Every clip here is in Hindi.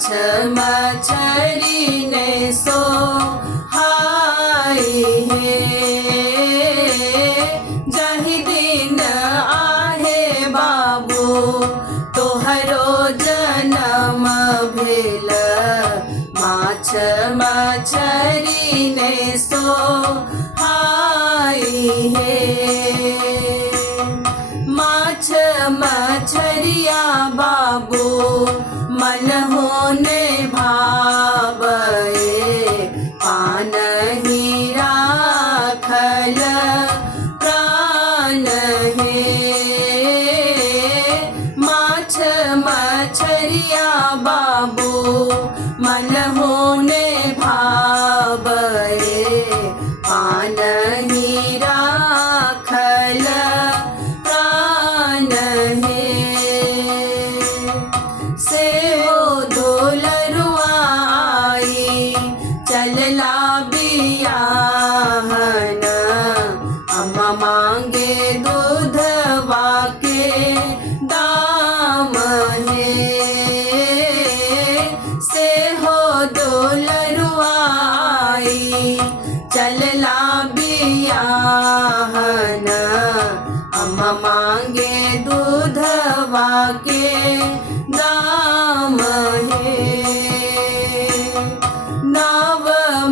माछ मछरी ने सो हाय हे जाहि दिन आहे बाबू तोहरो जन्म भेल माछ मछरी ने सो हाय हे माछ मछरिया बाबू मन होने भावे पान ही राखल प्राण हे माछ मछरिया बाबू मन होने भावे पान ही राखल प्राण हे से हो दुलरुआ आई चलला बियाहन अम्मा मांगे दूधवा के दाम हे से हो दुलरुआ आई चलला बियाहन अम्मा मांगे दूधवा के दाम हे नव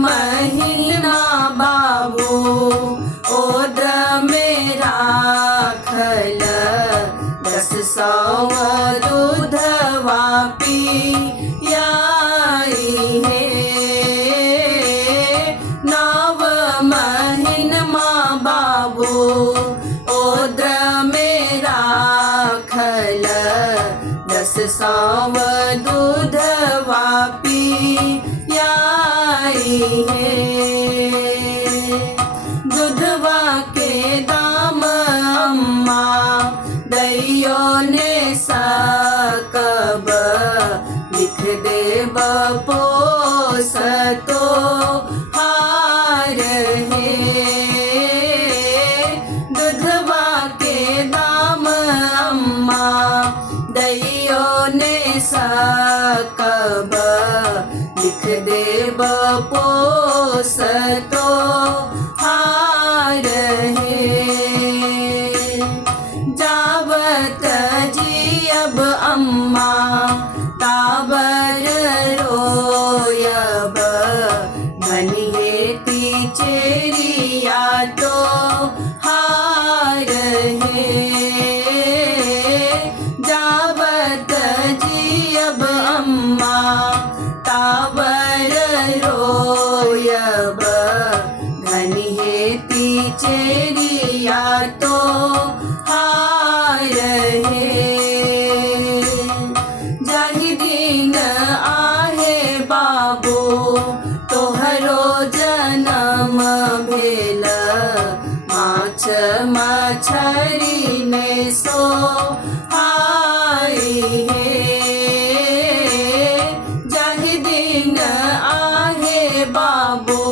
महीना बाबू ओद्र में राखल 10 दूधवा पियाई हे नव महीनमा बाबू ओद्र में राखल 10 दूधवा पियाई हे दूधवा के दाम अम्मा दैयो ने सकब लिख देब पोसतो हार हे दूधवा के दाम अम्मा दैयो ने सकब लिख देब पोसतो हार हे जावत जियब अम्मा ताबर रोयब धनिहेती चेरिया तो हार हे जावत जियब अम्मा ताबर रोयब धनिहेती चेरिया तो हार हे जाहि दिन आहे बाबू तोहरो जन्म भेल माछ मछरी ने सो हाय हे जाहि दिन आहे बाबू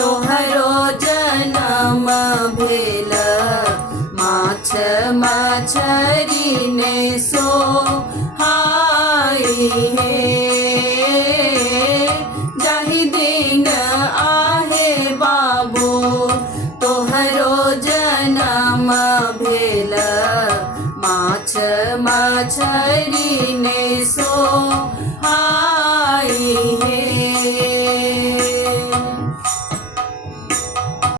तोहरो जन्म भेल माछ मछरी ने सो हाय हे जाहि दिन आहे बाबू तोहरो जन्म भेल माछ मछरी